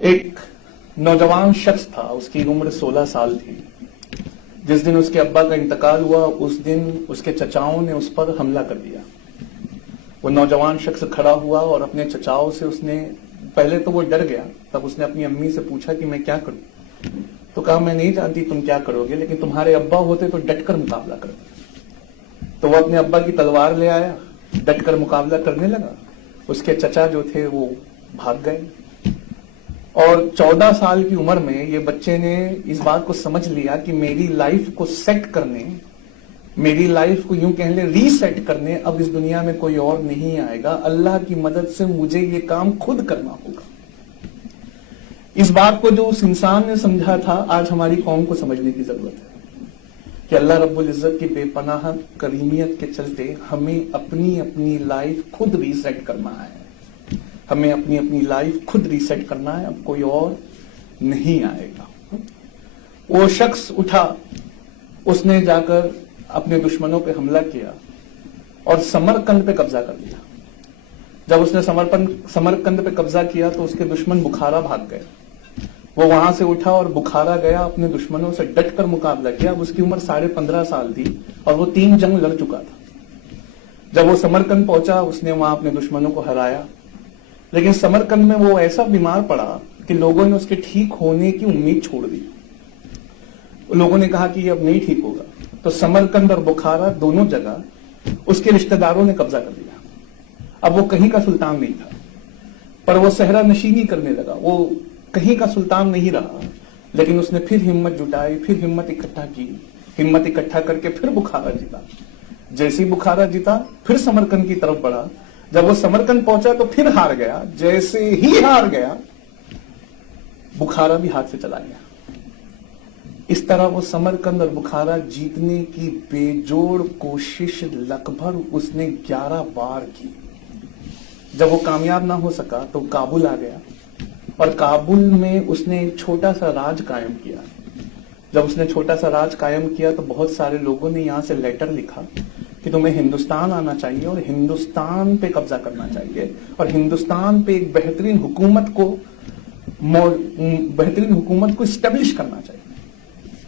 ایک نوجوان شخص تھا، اس کی عمر 16 سال تھی. جس دن اس کے ابا کا انتقال ہوا اس دن اس کے چچاؤں نے اس پر حملہ کر دیا. وہ نوجوان شخص کھڑا ہوا اور اپنے چچاؤں سے اس نے پہلے تو وہ ڈر گیا. تب اس نے اپنی امی سے پوچھا کہ میں کیا کروں؟ تو کہا میں نہیں جانتی تم کیا کرو گے، لیکن تمہارے ابا ہوتے تو ڈٹ کر مقابلہ کرتے. تو وہ اپنے ابا کی تلوار لے آیا، ڈٹ کر مقابلہ کرنے لگا. اس کے چچا جو تھے وہ بھاگ گئے. اور 14 سال کی عمر میں یہ بچے نے اس بات کو سمجھ لیا کہ میری لائف کو سیٹ کرنے، میری لائف کو یوں کہہ لیں ری سیٹ کرنے اب اس دنیا میں کوئی اور نہیں آئے گا، اللہ کی مدد سے مجھے یہ کام خود کرنا ہوگا. اس بات کو جو اس انسان نے سمجھا تھا آج ہماری قوم کو سمجھنے کی ضرورت ہے کہ اللہ رب العزت کی بے پناہ کریمیت کے چلتے ہمیں اپنی اپنی لائف خود ری سیٹ کرنا ہے. ہمیں اپنی اپنی لائف خود ری سیٹ کرنا ہے، اب کوئی اور نہیں آئے گا. وہ شخص اٹھا، اس نے جا کر اپنے دشمنوں پہ حملہ کیا اور سمرقند پہ قبضہ کر لیا. جب اس نے سمرقند پہ قبضہ کیا تو اس کے دشمن بخارا بھاگ گئے. وہ وہاں سے اٹھا اور بخارا گیا، اپنے دشمنوں سے ڈٹ کر مقابلہ کیا. اس کی عمر 15.5 سال تھی اور وہ 3 جنگ لڑ چکا تھا. جب وہ سمرقند پہنچا اس نے وہاں اپنے دشمنوں کو ہرایا. لیکن سمرقند میں وہ ایسا بیمار پڑا کہ لوگوں نے اس کے ٹھیک ہونے کی امید چھوڑ دی. لوگوں نے کہا کہ یہ اب نہیں ٹھیک ہوگا. تو سمرقند اور بخارا دونوں جگہ اس کے رشتہ داروں نے قبضہ کر لیا. اب وہ کہیں کا سلطان نہیں تھا، پر وہ صحرا نشینی کرنے لگا. وہ کہیں کا سلطان نہیں رہا، لیکن اس نے پھر ہمت جٹائی، پھر ہمت اکٹھا کی. ہمت اکٹھا کر کے پھر بخارا جیتا. جیسے بخارا جیتا پھر سمرقند کی طرف بڑھا. جب وہ سمرقند پہنچا تو پھر ہار گیا. جیسے ہی ہار گیا بخارا بھی ہاتھ سے چلا گیا. اس طرح وہ سمرقند اور بخارا جیتنے کی بے جوڑ کوشش لگ بھگ اس نے 11 بار کی. جب وہ کامیاب نہ ہو سکا تو کابل آ گیا اور کابل میں اس نے ایک چھوٹا سا راج قائم کیا. جب اس نے چھوٹا سا راج قائم کیا تو بہت سارے لوگوں نے یہاں سے لیٹر لکھا کہ تمہیں ہندوستان آنا چاہیے اور ہندوستان پہ قبضہ کرنا چاہیے اور ہندوستان پہ ایک بہترین حکومت کو اسٹیبلش کرنا چاہیے.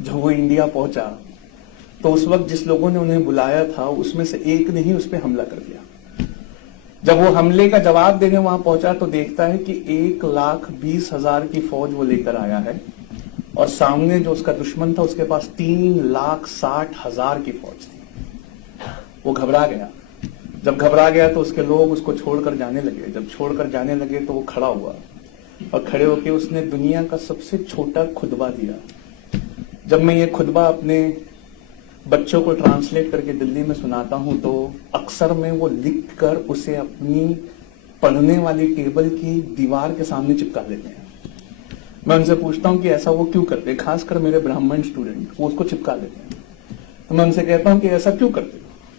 جب وہ انڈیا پہنچا تو اس وقت جس لوگوں نے انہیں بلایا تھا اس میں سے ایک نے ہی اس پہ حملہ کر دیا. جب وہ حملے کا جواب دینے وہاں پہنچا تو دیکھتا ہے کہ 1,20,000 کی فوج وہ لے کر آیا ہے اور سامنے جو اس کا دشمن تھا اس کے پاس 3,60,000 کی فوج تھی. وہ گھبرا گیا. جب گھبرا گیا تو اس کے لوگ اس کو چھوڑ کر جانے لگے. جب چھوڑ کر جانے لگے تو وہ کھڑا ہوا اور کھڑے ہو کے اس نے دنیا کا سب سے چھوٹا خطبہ دیا. جب میں یہ خطبہ اپنے بچوں کو ٹرانسلیٹ کر کے دلی میں سناتا ہوں تو اکثر میں وہ لکھ کر اسے اپنی پڑھنے والی ٹیبل کی دیوار کے سامنے چپکا دیتے ہیں. میں ان سے پوچھتا ہوں کہ ایسا وہ کیوں کرتے، خاص کر میرے برہمن اسٹوڈنٹ وہ اس کو چپکا دیتے ہیں. تو میں ان سے کہتا ہوں کہ ایسا کیوں کرتے؟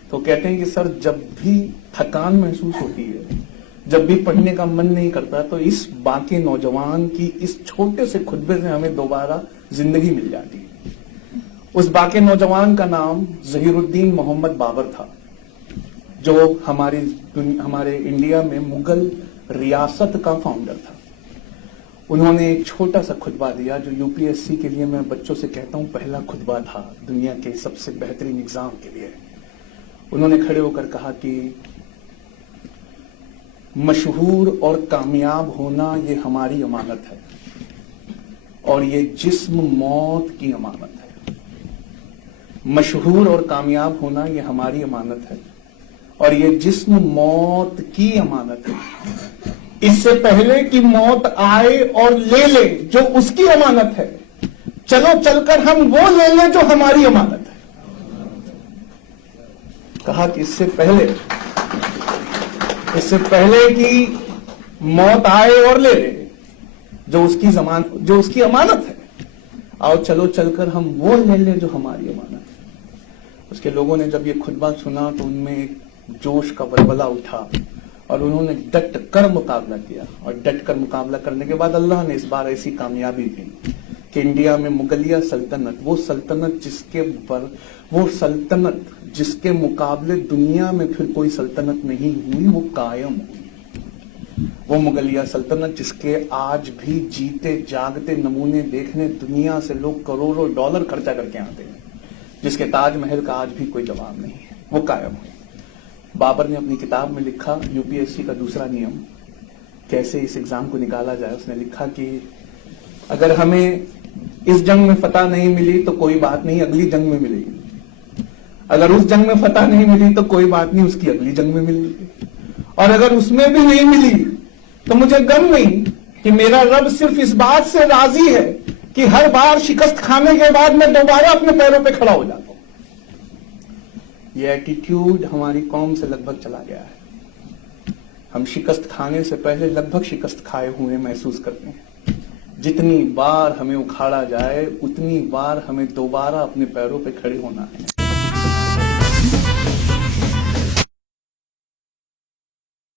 تو کہتے ہیں کہ سر جب بھی تھکان محسوس ہوتی ہے، جب بھی پڑھنے کا من نہیں کرتا تو اس باقی نوجوان کی اس چھوٹے سے خطبے سے ہمیں دوبارہ زندگی مل جاتی ہے. اس باقی نوجوان کا نام ظہیر الدین محمد بابر تھا جو ہمارے انڈیا میں مغل ریاست کا فاؤنڈر تھا. انہوں نے ایک چھوٹا سا خطبہ دیا جو UPSC کے لیے میں بچوں سے کہتا ہوں پہلا خطبہ تھا دنیا کے سب سے بہترین ایگزام کے لیے. انہوں نے کھڑے ہو کر کہا کہ مشہور اور کامیاب ہونا یہ ہماری امانت ہے اور یہ جسم موت کی امانت ہے. مشہور اور کامیاب ہونا یہ ہماری امانت ہے اور یہ جسم موت کی امانت ہے. اس سے پہلے کہ موت آئے اور لے لے جو اس کی امانت ہے، چلو چل کر ہم وہ لے لیں جو ہماری امانت ہے. کہا کہ اس سے پہلے کہ موت آئے اور لے لے جو اس کی امانت ہے، آؤ چلو چل کر ہم وہ لے لیں جو ہماری امانت ہے. اس کے لوگوں نے جب یہ خطبہ سنا تو ان میں ایک جوش کا ولولہ اٹھا اور انہوں نے ڈٹ کر مقابلہ کیا. اور ڈٹ کر مقابلہ کرنے کے بعد اللہ نے اس بار ایسی کامیابی دی کہ انڈیا میں مغلیہ سلطنت، وہ سلطنت جس کے مقابلے دنیا میں پھر کوئی سلطنت نہیں ہوئی، وہ قائم ہوئی. وہ مغلیہ سلطنت جس کے آج بھی جیتے جاگتے نمونے دیکھنے دنیا سے لوگ کروڑوں ڈالر خرچہ کر کے آتے ہیں، جس کے تاج محل کا آج بھی کوئی جواب نہیں ہے، وہ قائم ہوئی۔ بابر نے اپنی کتاب میں لکھا، یو پی ایس سی کا دوسرا نیم کیسے اس ایگزام کو نکالا جائے، اس نے لکھا کہ اگر ہمیں اس جنگ میں فتح نہیں ملی تو کوئی بات نہیں، اگلی جنگ میں ملے گی، اگر اس جنگ میں فتح نہیں ملی تو کوئی بات نہیں، اس کی اگلی جنگ میں ملے گی، اور اگر اس میں بھی نہیں ملی تو مجھے غم نہیں کہ میرا رب صرف اس بات سے راضی ہے کہ ہر بار شکست کھانے کے بعد میں دوبارہ اپنے پیروں پہ کھڑا ہو جاتا ہوں۔ یہ ایٹیٹیوڈ ہماری قوم سے لگ بھگ چلا گیا ہے۔ ہم شکست کھانے سے پہلے لگ بھگ شکست کھائے ہوئے محسوس کرتے ہیں۔ جتنی بار ہمیں اکھاڑا جائے اتنی بار ہمیں دوبارہ اپنے پیروں پہ کھڑے ہونا ہے۔